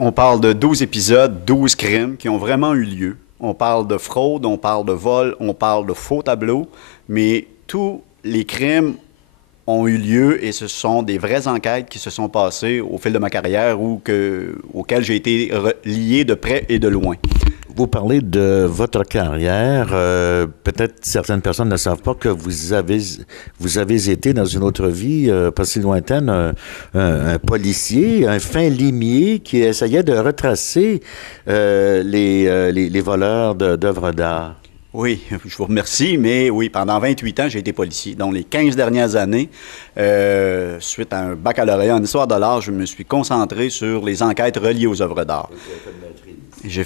On parle de 12 épisodes, 12 crimes qui ont vraiment eu lieu. On parle de fraude, on parle de vol, on parle de faux tableaux, mais tous les crimes ont eu lieu et ce sont des vraies enquêtes qui se sont passées au fil de ma carrière auxquelles j'ai été lié de près et de loin. Vous parlez de votre carrière. Peut-être certaines personnes ne savent pas que vous avez été dans une autre vie pas si lointaine un policier, un fin limier qui essayait de retracer les voleurs d'œuvres d'art. Oui, je vous remercie, mais oui, pendant 28 ans, j'ai été policier. Donc, les 15 dernières années, suite à un baccalauréat en histoire de l'art, je me suis concentré sur les enquêtes reliées aux œuvres d'art. J'ai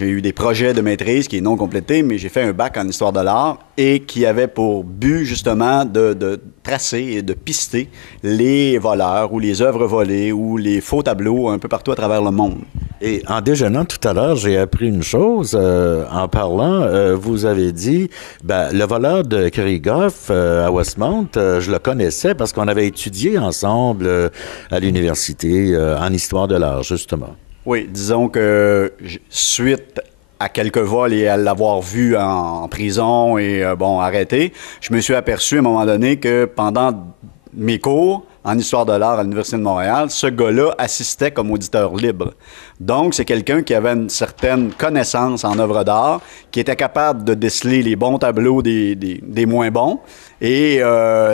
eu des projets de maîtrise qui est non complété, mais j'ai fait un bac en histoire de l'art et qui avait pour but justement de tracer et de pister les voleurs ou les œuvres volées ou les faux tableaux un peu partout à travers le monde. Et en déjeunant tout à l'heure, j'ai appris une chose. En parlant, vous avez dit, le voleur de Krieghoff à Westmount, je le connaissais parce qu'on avait étudié ensemble à l'université en histoire de l'art, justement. Oui, disons que suite à quelques vols et à l'avoir vu en prison et, arrêté, je me suis aperçu à un moment donné que pendant mes cours en histoire de l'art à l'Université de Montréal, ce gars-là assistait comme auditeur libre. Donc, c'est quelqu'un qui avait une certaine connaissance en œuvre d'art, qui était capable de déceler les bons tableaux des moins bons. Et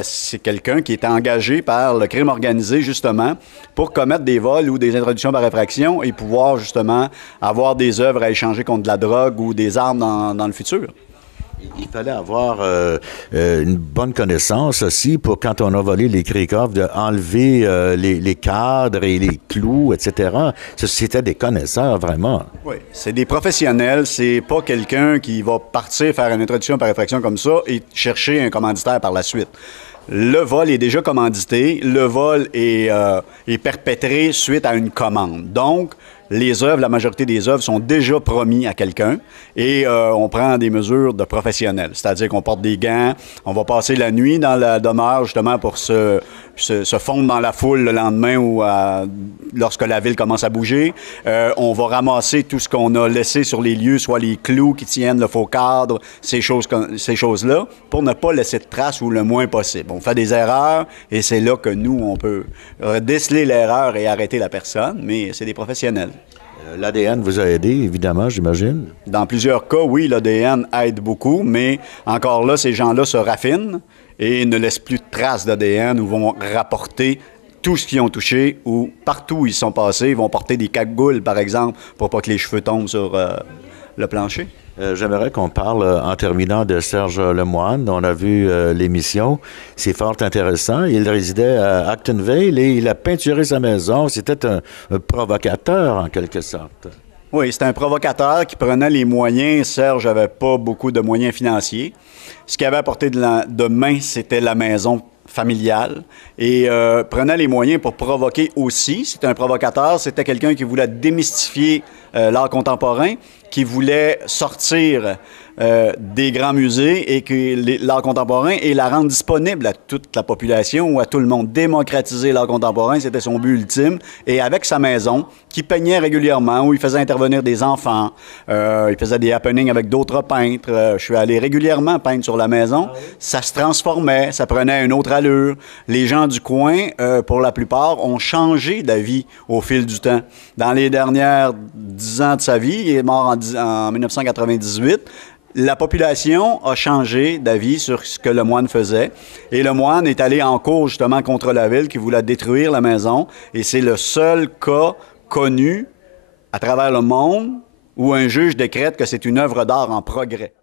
c'est quelqu'un qui était engagé par le crime organisé, justement, pour commettre des vols ou des introductions par effraction et pouvoir, justement, avoir des œuvres à échanger contre de la drogue ou des armes dans le futur. Il fallait avoir une bonne connaissance aussi pour, quand on a volé les Krieghoff, d'enlever les cadres et les clous, etc. C'était des connaisseurs, vraiment. Oui, c'est des professionnels. C'est pas quelqu'un qui va partir faire une introduction par effraction comme ça et chercher un commanditaire par la suite. Le vol est déjà commandité. Le vol est perpétré suite à une commande. Donc, les œuvres, la majorité des œuvres sont déjà promis à quelqu'un et on prend des mesures de professionnels. C'est-à-dire qu'on porte des gants, on va passer la nuit dans la demeure justement pour se fondre dans la foule le lendemain ou lorsque la ville commence à bouger. On va ramasser tout ce qu'on a laissé sur les lieux, soit les clous qui tiennent le faux cadre, ces choses-là, pour ne pas laisser de traces ou le moins possible. On fait des erreurs et c'est là que nous, on peut déceler l'erreur et arrêter la personne, mais c'est des professionnels. L'ADN vous a aidé, évidemment, j'imagine? Dans plusieurs cas, oui, l'ADN aide beaucoup, mais encore là, ces gens-là se raffinent et ne laissent plus de traces d'ADN ou vont rapporter tout ce qu'ils ont touché ou partout où ils sont passés. Ils vont porter des cagoules, par exemple, pour pas que les cheveux tombent sur le plancher. J'aimerais qu'on parle, en terminant, de Serge Lemoine. On a vu l'émission. C'est fort intéressant. Il résidait à Actonville et il a peinturé sa maison. C'était un provocateur, en quelque sorte. Oui, c'était un provocateur qui prenait les moyens. Serge n'avait pas beaucoup de moyens financiers. Ce qu'il avait à portée de main, c'était la maison familiale et prenait les moyens pour provoquer aussi. C'était un provocateur, c'était quelqu'un qui voulait démystifier l'art contemporain, qui voulait sortir des grands musées et que l'art contemporain et la rendre disponible à toute la population ou à tout le monde. Démocratiser l'art contemporain, c'était son but ultime. Et avec sa maison, qui peignait régulièrement, où il faisait intervenir des enfants, il faisait des happenings avec d'autres peintres. Je suis allé régulièrement peindre sur la maison. Ça se transformait, ça prenait une autre allure. Les gens du coin, pour la plupart, ont changé d'avis au fil du temps. Dans les dernières 10 ans de sa vie, il est mort en 1998, la population a changé d'avis sur ce que Lemoine faisait. Et Lemoine est allé en cours justement contre la ville qui voulait détruire la maison. Et c'est le seul cas connu à travers le monde où un juge décrète que c'est une œuvre d'art en progrès.